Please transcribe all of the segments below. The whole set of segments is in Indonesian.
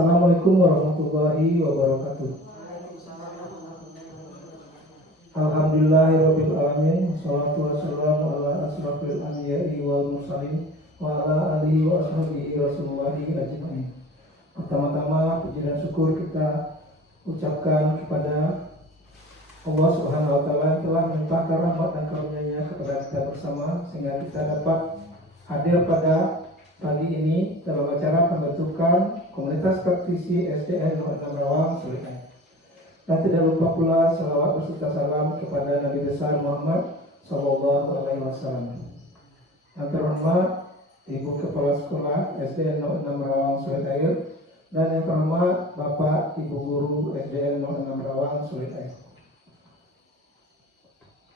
Assalamualaikum warahmatullahi wabarakatuh. Alhamdulillahirabbil alamin. Wassalatu wassalamu ala asrofil anbiya'i wal mursalin wa ala alihi wa ashabihi rasulillahi ajmain. Pertama-tama puji dan syukur kita ucapkan kepada Allah Subhanahu wa taala yang telah melimpahkan rahmat dan karunia-Nya kepada kita bersama sehingga kita dapat hadir pada pagi ini dalam acara pembentukan komunitas praktisi SDN 06 Rawang Sulian. Dan tidak lupa pula salawat berserta salam kepada Nabi besar Muhammad Sallallahu Alaihi Wasallam. Yang terhormat Ibu Kepala Sekolah SDN 06 Rawang Sulian dan yang terhormat Bapak Ibu Guru SDN 06 Rawang Sulian.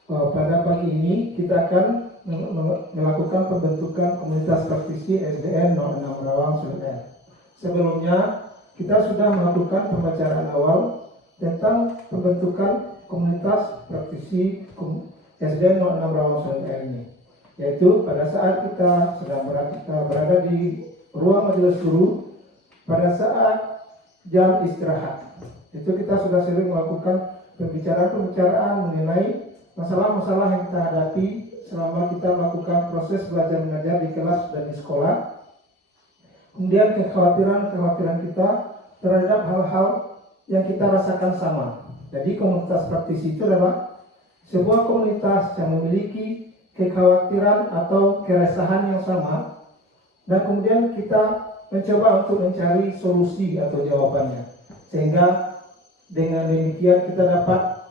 Pada pagi ini kita akan melakukan pembentukan komunitas praktisi SDN 06 Rawang Sulian. Sebelumnya kita sudah melakukan pembicaraan awal tentang pembentukan komunitas praktisi SDN 06 Rawang Sulian ini, yaitu pada saat kita sedang berada di ruang majelis guru pada saat jam istirahat. Itu kita sudah sering melakukan pembicaraan mengenai masalah-masalah yang kita hadapi selama kita melakukan proses belajar mengajar di kelas dan di sekolah. Kemudian kekhawatiran kita terhadap hal-hal yang kita rasakan sama. Jadi komunitas praktisi itu adalah sebuah komunitas yang memiliki kekhawatiran atau keresahan yang sama, dan kemudian kita mencoba untuk mencari solusi atau jawabannya, sehingga dengan demikian kita dapat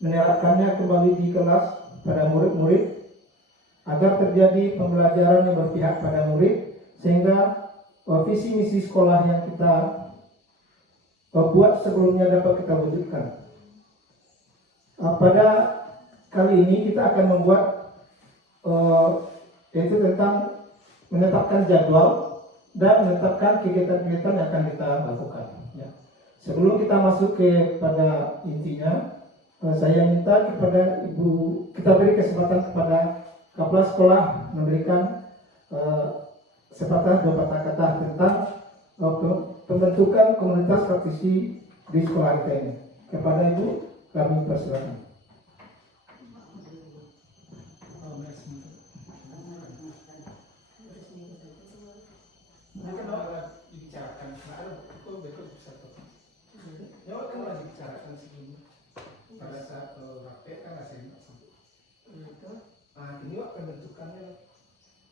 menerapkannya kembali di kelas pada murid-murid agar terjadi pembelajaran yang berpihak pada murid, sehingga visi misi sekolah yang kita buat sebelumnya dapat kita wujudkan. Pada kali ini kita akan membuat yaitu tentang menetapkan jadwal dan menetapkan kegiatan-kegiatan yang akan kita lakukan. Ya. Sebelum kita masuk kepada intinya, saya minta kepada Ibu, kita beri kesempatan kepada kepala sekolah memberikan sepatah dua patah kata tentang pembentukan komunitas praktisi di sekolah kita ini. Kepada Ibu, kami persilakan. Pada saat HP kan asing. Ini pembentukannya,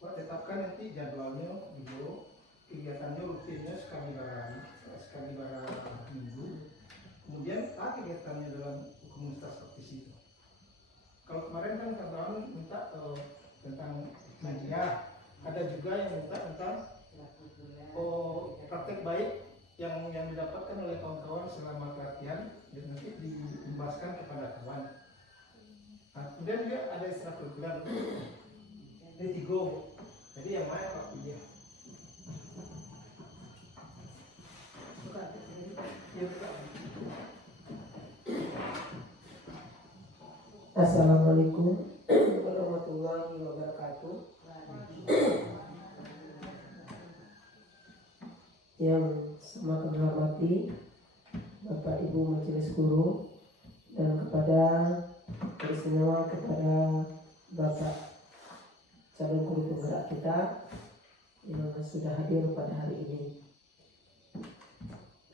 tetapkan nanti jadwalnya, video kegiatannya, rutinnya sekali minggu. Kemudian kegiatannya dalam komunitas praktisi itu. Kalau kemarin kan kawan minta tentang media, ada juga yang minta tentang praktek baik yang didapatkan oleh kawan-kawan selama pelatihan, dan nanti diimbaskan kepada kawan. Nah, kemudian juga ada ekstrakurikuler, Letigo. Jadi yang mana Pak pilih? Assalamualaikum warahmatullahi wabarakatuh. Yang sama kami hormati Bapak Ibu Majelis Guru, dan kepada beristimewa kepada Bapak calon guru penggerak kita yang sudah hadir pada hari ini.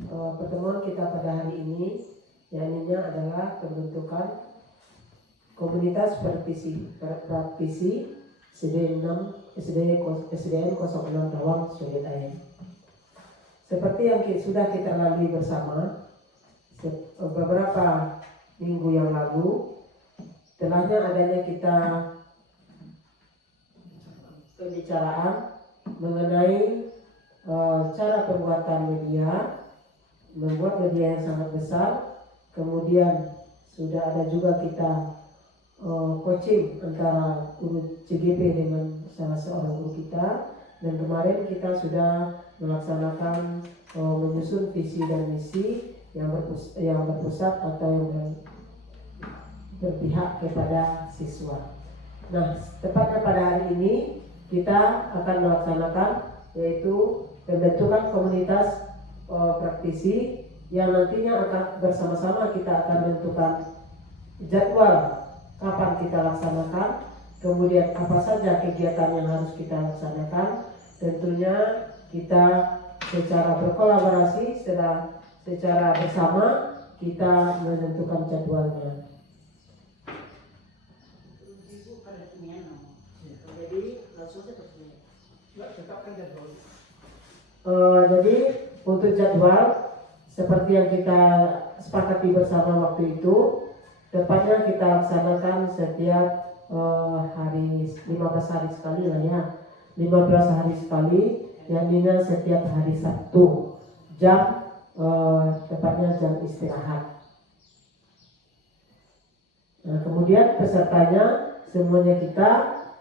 Pertemuan kita pada hari ini yakninya adalah pembentukan komunitas praktisi SDN 06 Rawang Sulian. Seperti yang sudah kita lalui bersama beberapa minggu yang lalu, setelahnya adanya kita pembicaraan mengenai cara pembuatan media, membuat media yang sangat besar. Kemudian sudah ada juga kita coaching antara guru CGP dengan salah seorang guru kita, dan kemarin kita sudah melaksanakan menyusun visi dan misi yang berpusat atau yang berpihak kepada siswa. Nah, tepatnya pada hari ini kita akan melaksanakan yaitu pembentukan komunitas praktisi yang nantinya akan bersama-sama kita akan menentukan jadwal kapan kita laksanakan, kemudian apa saja kegiatan yang harus kita laksanakan. Tentunya kita secara berkolaborasi, secara bersama kita menentukan jadwalnya. Jadi langsung saja. Tetapkan jadwal. Jadi untuk jadwal seperti yang kita sepakati bersama waktu itu, tepatnya kita laksanakan setiap hari 15 hari sekali lah ya, 15 hari sekali, yang dengan setiap hari Sabtu jam tepatnya jam istirahat. Nah, kemudian pesertanya semuanya kita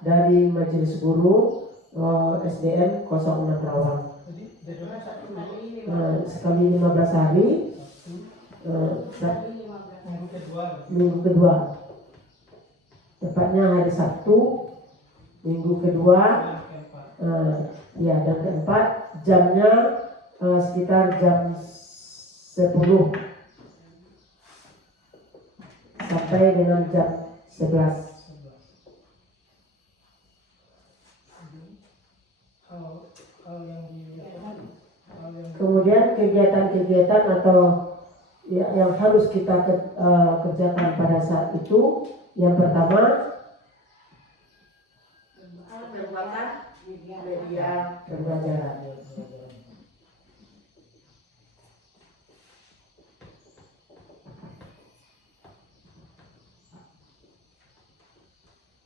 dari Majelis Guru SDN 06 Rawang. Jadi jadwalnya satu Sekali 15 hari, minggu kedua, tepatnya hari Sabtu, minggu kedua, ya, dan keempat jamnya sekitar jam 10 sampai dengan jam 11. Kemudian kegiatan-kegiatan atau yang harus kita kerjakan pada saat itu, yang pertama penempatan media pembelajaran.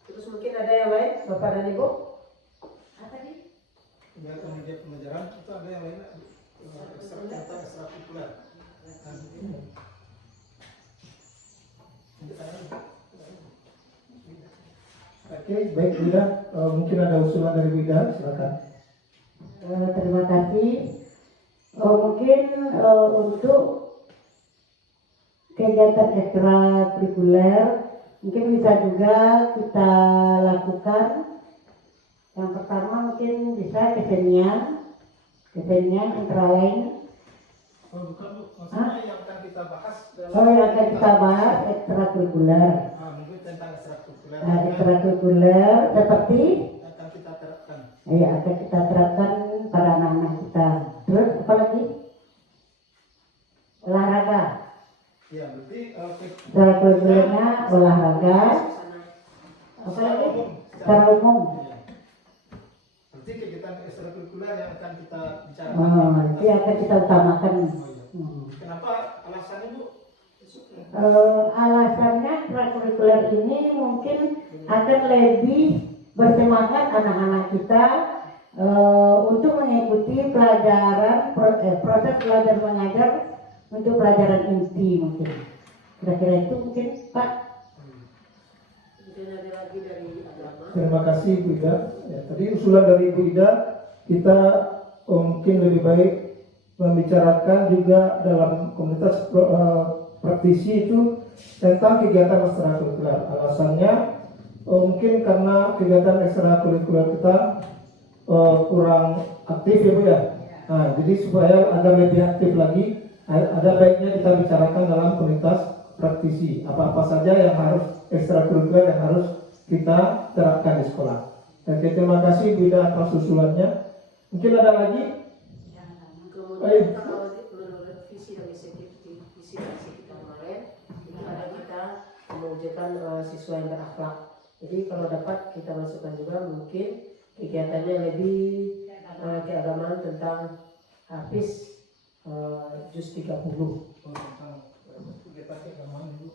Terus mungkin ada yang lain, Bapak dan Ibu? Kegiatan media pembelajaran itu ada yang lain ekstrakurikuler. Oke, baik Bida, mungkin ada usulan dari Bida, silakan. Terima kasih. Mungkin untuk kegiatan ekstrakurikuler mungkin bisa juga kita lakukan. Yang pertama mungkin bisa kesenian antara lain. Bukan Bu, maksudnya yang akan kita bahas Yang akan kita bahas ekstrakurikuler. Mungkin tentang ekstrakurikuler. Ekstrakurikuler seperti akan kita terapkan. ya akan kita terapkan pada anak-anak kita. Terus apa lagi? Olahraga. Ya, berarti Ekstrakurikulernya olahraga. Apa lagi? Secara umum. Berarti kegiatan ekstrakurikuler yang akan kita bicarakan. Itu akan kita utamakan. Kenapa alasannya Bu? Alasannya ekstrakurikuler ini mungkin akan lebih bersemangat anak-anak kita untuk mengikuti pelajaran proses belajar mengajar untuk pelajaran inti mungkin. Kira-kira itu mungkin Pak. Terima kasih Bu Ida. Ya, tadi usulan dari Bu Ida, kita mungkin lebih baik membicarakan juga dalam komunitas praktisi itu tentang kegiatan ekstrakurikuler. Alasannya mungkin karena kegiatan ekstrakurikuler kita kurang aktif ya Bu ya. Nah, jadi supaya agar lebih aktif lagi, ada baiknya kita bicarakan dalam komunitas praktisi. Apa-apa saja yang harus ekstrakurikuler yang harus kita terapkan di sekolah. Oke, terima kasih Bu Ida atas usulannya. Mungkin ada lagi? Kemudian kalau menurut visi dan misi kita kemarin, itu ada kita mewujudkan siswa yang berakhlak. Jadi kalau dapat kita masukkan juga mungkin kegiatannya lebih keagamaan tentang Hafiz juz 30. Tentang kegiatan keagamaan Bu.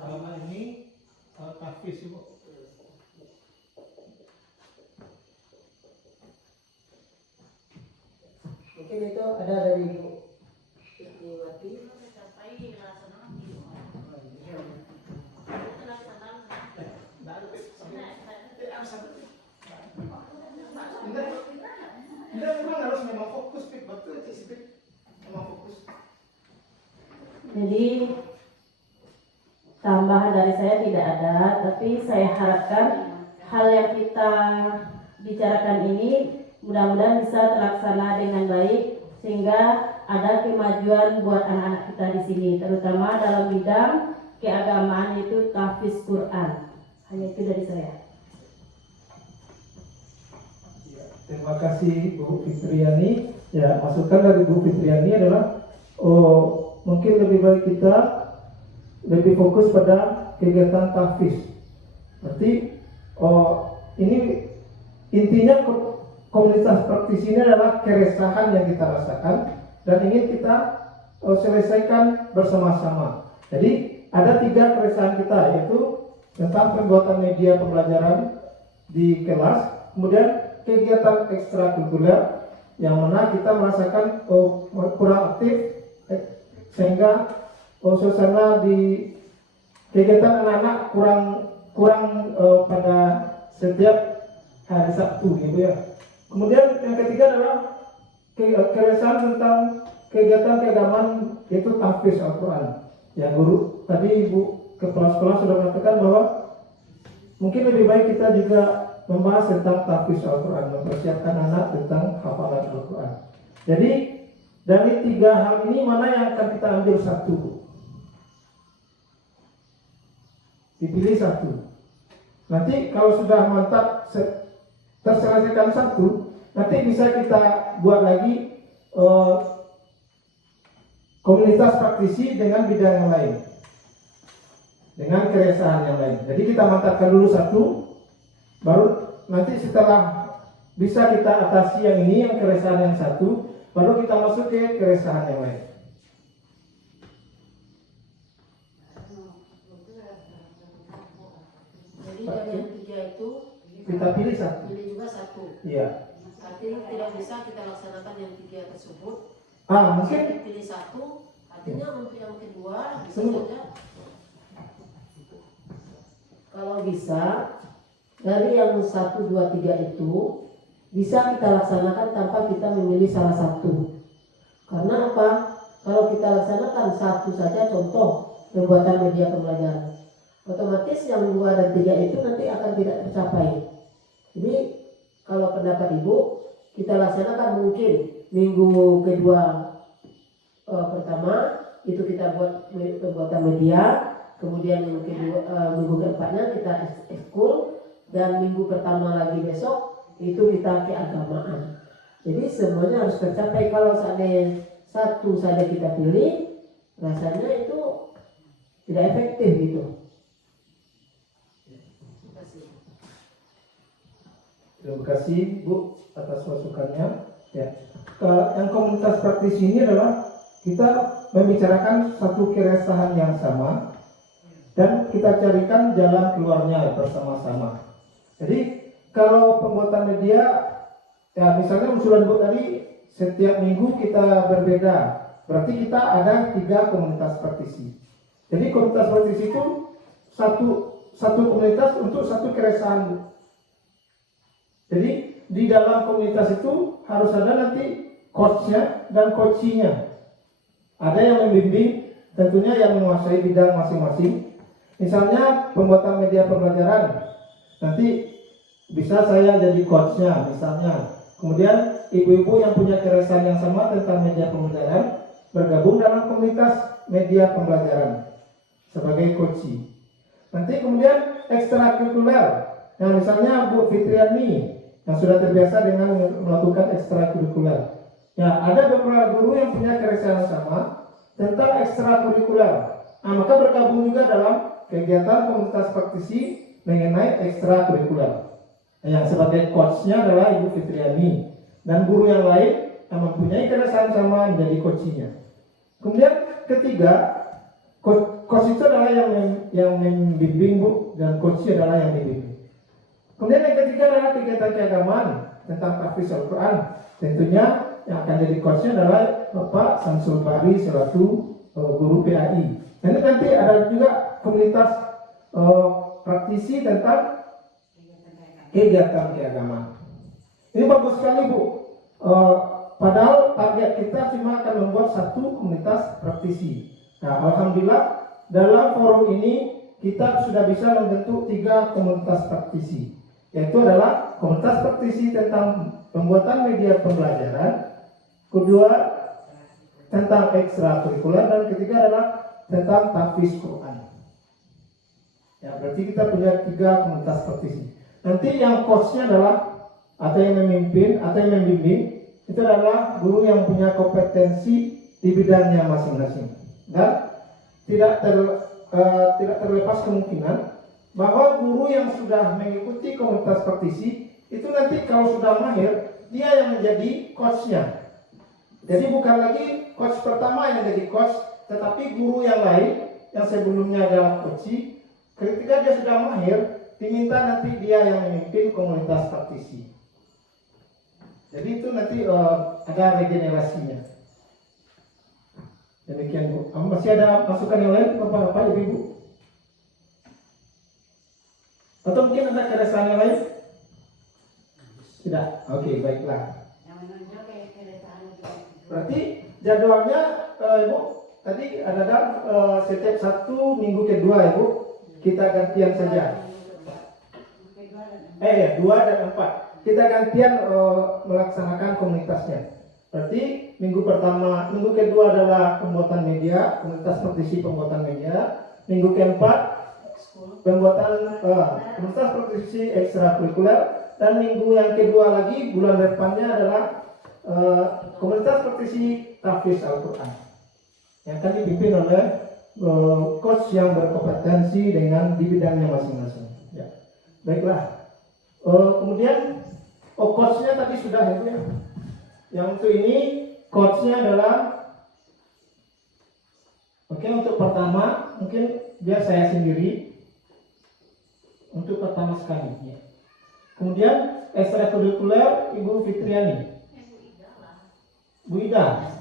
Agama ini tahfiz Bu. Mungkin itu ada dari Ibu Iwati. Tidak, memang harus fokus betul memang fokus. Jadi tambahan dari saya tidak ada, tapi saya harapkan hal yang kita bicarakan ini mudah-mudahan bisa terlaksana dengan baik sehingga ada kemajuan buat anak-anak kita di sini, terutama dalam bidang keagamaan itu tahfiz Quran. Hanya itu dari saya. Ya, terima kasih Bu Fitriani. Ya, masukan dari Bu Fitriani adalah mungkin lebih baik kita lebih fokus pada kegiatan tahfiz. Berarti ini intinya komunitas praktisi ini adalah keresahan yang kita rasakan dan ingin kita selesaikan bersama-sama. Jadi ada 3 keresahan kita, yaitu tentang pembuatan media pembelajaran di kelas, kemudian kegiatan ekstrakurikuler yang mana kita merasakan kurang aktif sehingga suasana di kegiatan anak-anak kurang pada setiap hari Sabtu gitu ya. Kemudian yang ketiga adalah keresahan tentang kegiatan keagamaan, yaitu tahfiz Al-Quran. Ya guru tadi Ibu Kepala Sekolah sudah mengatakan bahwa mungkin lebih baik kita juga membahas tentang tahfiz Al-Quran, mempersiapkan anak tentang hafalan Al-Quran. Jadi dari 3 hal ini mana yang akan kita ambil satu? Dipilih satu. Nanti kalau sudah mantap terselesaikan satu, nanti bisa kita buat lagi komunitas praktisi dengan bidang yang lain, dengan keresahan yang lain. Jadi kita mantapkan dulu satu, baru nanti setelah bisa kita atasi yang ini, yang keresahan yang satu, baru kita masuk ke keresahan yang lain. Jadi dari yang 3 itu Kita pilih satu. pilih juga satu. Iya. Artinya tidak bisa kita laksanakan yang 3 tersebut. Mungkin Pilih satu, artinya untuk yang kedua bisa Tunggu. saja. Kalau bisa dari yang 1, 2, 3 itu bisa kita laksanakan tanpa kita memilih salah satu. Karena apa? Kalau kita laksanakan satu saja, contoh pembuatan media pembelajaran, otomatis yang 2 dan 3 itu nanti akan tidak tercapai. Jadi kalau pendapat Ibu, kita laksanakan mungkin minggu kedua pertama itu kita buat pembuatan media, kemudian minggu keempatnya kita ekskul, dan minggu pertama lagi besok itu kita keagamaan. Jadi semuanya harus tercapai. Kalau seandainya satu saja kita pilih, rasanya itu tidak efektif gitu. terima kasih Bu atas masukannya. Ya. Yang komunitas praktisi ini adalah kita membicarakan satu keresahan yang sama dan kita carikan jalan keluarnya bersama-sama. Jadi kalau pembuatan media, ya misalnya usulan Bu tadi setiap minggu kita berbeda, berarti kita ada 3 komunitas praktisi. Jadi komunitas praktisi itu satu komunitas untuk satu keresahan Bu. Jadi di dalam komunitas itu harus ada nanti coachnya dan coachinya. Ada yang membimbing, tentunya yang menguasai bidang masing-masing. Misalnya pembuatan media pembelajaran, nanti bisa saya jadi coachnya misalnya. Kemudian ibu-ibu yang punya keresahan yang sama tentang media pembelajaran bergabung dalam komunitas media pembelajaran sebagai coachee. Nanti kemudian ekstrakurikuler. Nah misalnya Bu Fitriani yang sudah terbiasa dengan melakukan ekstrakurikuler. Ya, ada beberapa guru yang punya keresahan sama tentang ekstrakurikuler. Nah, maka bergabung juga dalam kegiatan komunitas praktisi mengenai ekstrakurikuler. Yang sebagai coachnya adalah Ibu Fitriani, dan guru yang lain yang mempunyai keresahan sama menjadi coachnya. Kemudian ketiga, coach itu adalah yang membimbing Bu, dan coachnya adalah yang membimbing. Kemudian yang ketiga adalah kegiatan keagamaan tentang tahfiz Al-Quran. Tentunya yang akan jadi coachnya adalah Bapak Samsul Bari selaku guru PAI. Dan nanti ada juga komunitas praktisi tentang kegiatan keagamaan. Ini bagus sekali Bu. Padahal target kita cuma akan membuat satu komunitas praktisi. Nah, alhamdulillah dalam forum ini kita sudah bisa membentuk 3 komunitas praktisi, yaitu adalah komunitas praktisi tentang pembuatan media pembelajaran, kedua tentang ekstrakurikuler, dan ketiga adalah tentang tahfiz Quran. Ya, berarti kita punya 3 komunitas praktisi. Nanti yang coachnya adalah atau yang memimpin atau yang membimbing itu adalah guru yang punya kompetensi di bidangnya masing-masing, dan tidak terlepas kemungkinan bahwa guru yang sudah mengikuti komunitas praktisi itu nanti kalau sudah mahir dia yang menjadi coachnya. Jadi bukan lagi coach pertama yang menjadi coach, tetapi guru yang lain yang sebelumnya adalah coach, ketika dia sudah mahir diminta nanti dia yang memimpin komunitas praktisi. Jadi itu nanti ada regenerasinya. Demikian Bu. Masih ada masukan yang lain Bapak-bapak, Ibu-ibu? Atau mungkin ada keresahan yang lain? Tidak. Oke, baiklah. Berarti jadwalnya Ibu tadi ada setiap 1 minggu kedua Ibu kita gantian saja. 2 dan 4 kita gantian melaksanakan komunitasnya. Berarti minggu kedua adalah pembuatan media, komunitas praktisi pembuatan media. Minggu keempat pembuatan komunitas praktisi ekstrakurikuler, dan minggu yang kedua lagi bulan depannya adalah komunitas praktisi tahfiz Al-Quran yang akan dipimpin oleh coach yang berkompetensi dengan di bidangnya masing-masing. Ya. Baiklah. Kemudian coachnya tadi sudah ya. Yang untuk ini coachnya adalah untuk pertama mungkin biar saya sendiri untuk pertama sekali ya. Kemudian ekstrakurikuler Ibu Fitriani, Bu Ida.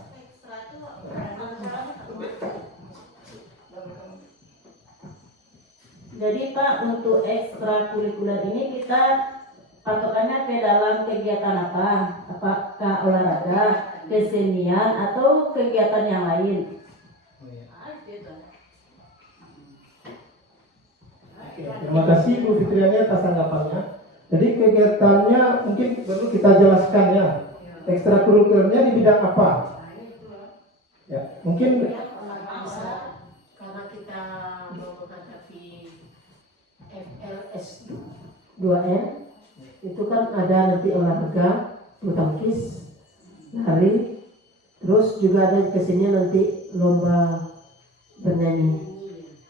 Jadi Pak, untuk ekstrakurikuler ini kita patokannya ke dalam kegiatan apa? Apakah olahraga, kesenian, atau kegiatan yang lain? Terima kasih Bu Fitriani atas tanggapannya. Jadi kegiatannya mungkin perlu kita jelaskan ya. Ekstrakurikulernya di bidang apa? Ya, mungkin Karena kita mau menghadapi FLS 2M itu kan ada nanti olahraga, bulu tangkis, lari, terus juga ada kesenian nanti lomba bernyanyi.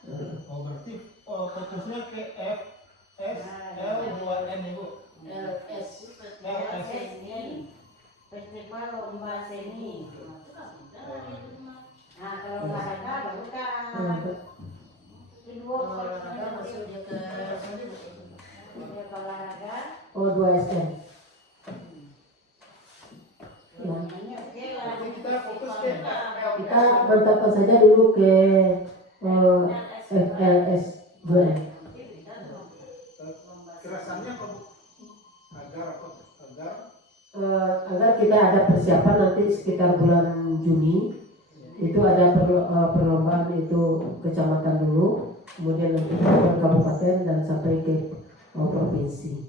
berarti fokusnya ke FSL2N Ibu. Festival lomba seni. Nah, kalau olahraga baru kan kedua Olahraga masuk dia ke olahraga. Oh 2SM. Jadi kita fokus ke Kita mantapkan saja dulu ke FLS 2M. kerasannya agar Agar kita ada persiapan nanti sekitar bulan Juni itu ada perlombaan itu kecamatan dulu, kemudian nanti ke kabupaten dan sampai ke provinsi.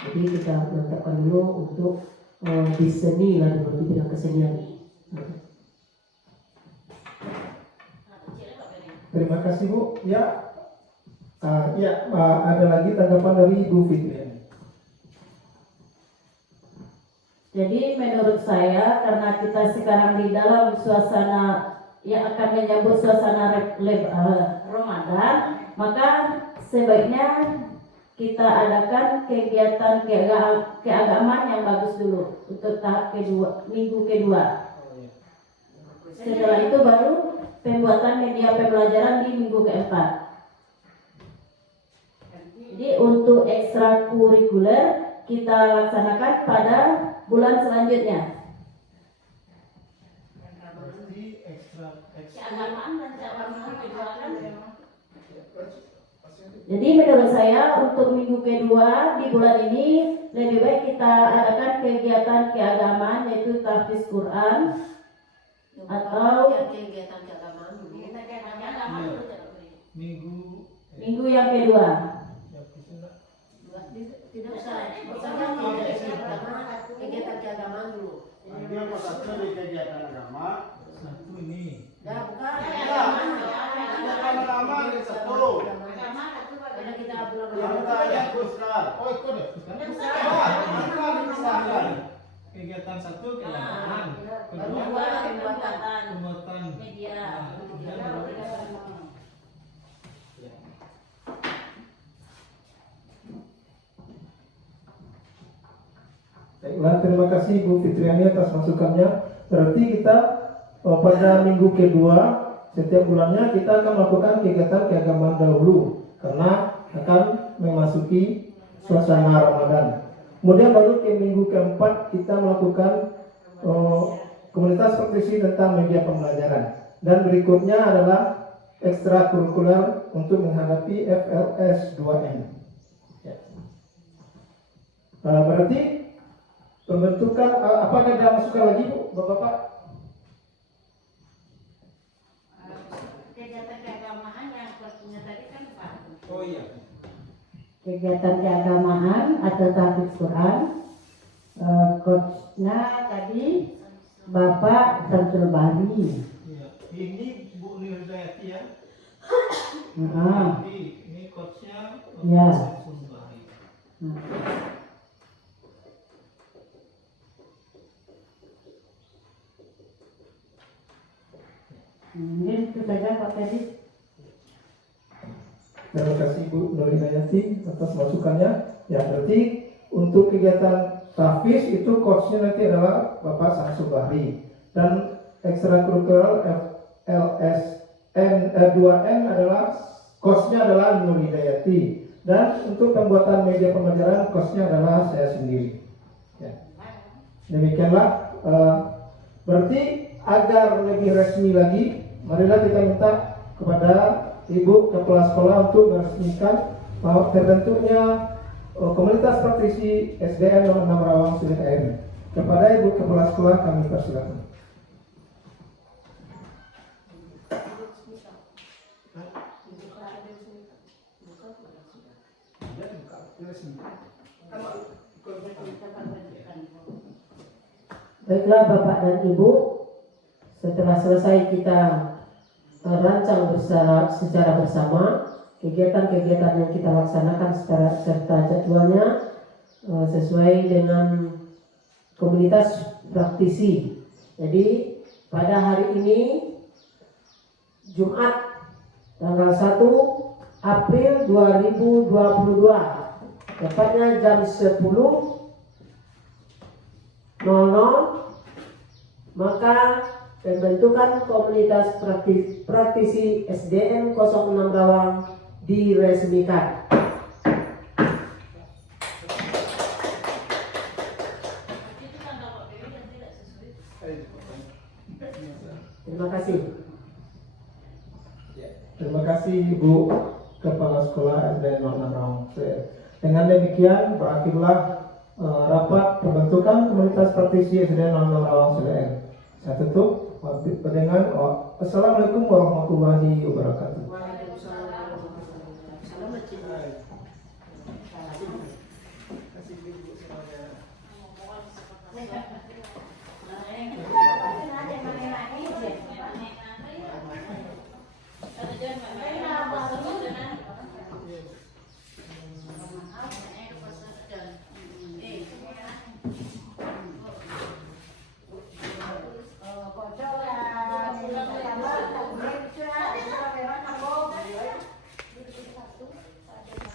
Jadi kita mantapkan dulu untuk di seni lah dulu di bidang kesenian. Terima kasih Bu. Ya, ada lagi tanggapan dari Bu Fitriani. Jadi menurut saya karena kita sekarang di dalam suasana yang akan menyambut suasana Ramadan, maka sebaiknya kita adakan kegiatan keagamaan yang bagus dulu untuk tahap kedua, minggu kedua. Setelah itu baru pembuatan media pembelajaran di minggu keempat. Jadi untuk ekstrakurikuler kita laksanakan pada bulan selanjutnya. Jadi menurut saya untuk minggu kedua di bulan ini lebih baik kita adakan kegiatan keagamaan yaitu tahfiz Quran atau kegiatan keagamaan dulu. Minggu yang kedua. Tidak usah kegiatan keagamaan dulu. Nanti yang satu di kegiatan agama. Satu ini. Dah bukan. Kegiatan agama di satu. Karena kita belum Yang tanya Ustaz. Oh, itu deh. Kegiatan satu keagamaan. Kedua Kedua pembuatan pembuatan media. Baiklah, terima kasih Bu Fitriani atas masukannya. Berarti kita pada minggu kedua setiap bulannya kita akan melakukan kegiatan keagamaan dahulu karena akan memasuki suasana Ramadan. Kemudian baru ke minggu keempat kita melakukan komunitas praktisi tentang media pembelajaran. Dan berikutnya adalah ekstrakurikuler untuk menghadapi FLS 2N. Ya. Berarti pembentukan apakah ada masukan lagi Bu, Bapak-bapak? Kegiatan keagamaan yang coachnya tadi kan Pak. Oh iya. Kegiatan keagamaan atau tahfidz Quran. Coachnya tadi Bapak Samsul Bali. Iya. Ini Bu Nirdayati ya. Nah, Ini coachnya Ya. Sumbari. Mungkin itu saja Pak Teddy. Terima kasih Bu Nur Hidayati atas masukannya. Ya, berarti untuk kegiatan tahfiz itu coachnya nanti adalah Bapak Samsul Bahri dan ekstrakurikuler FLSN 2N adalah coachnya adalah Nur Hidayati dan untuk pembuatan media pembelajaran coachnya adalah saya sendiri. Ya. Demikianlah. Berarti agar lebih resmi lagi, marilah kita minta kepada Ibu Kepala Sekolah untuk meresmikan bahwa terbentuknya komunitas praktisi SDN nomor 6 Rawang Sulit Air. Kepada Ibu Kepala Sekolah kami persilakan. Baiklah Bapak dan Ibu, setelah selesai kita rancang secara bersama kegiatan-kegiatan yang kita laksanakan serta jadwalnya sesuai dengan komunitas praktisi. Jadi pada hari ini Jumat tanggal 1 April 2022 tepatnya jam 10.00 maka pembentukan komunitas praktisi SDN 06 Rawang diresmikan. Terima kasih. Terima kasih Ibu Kepala Sekolah SDN 06 Rawang. Dengan demikian berakhirlah rapat pembentukan komunitas praktisi SDN 06 Rawang SDN. Saya tutup dengan Assalamualaikum warahmatullahi wabarakatuh.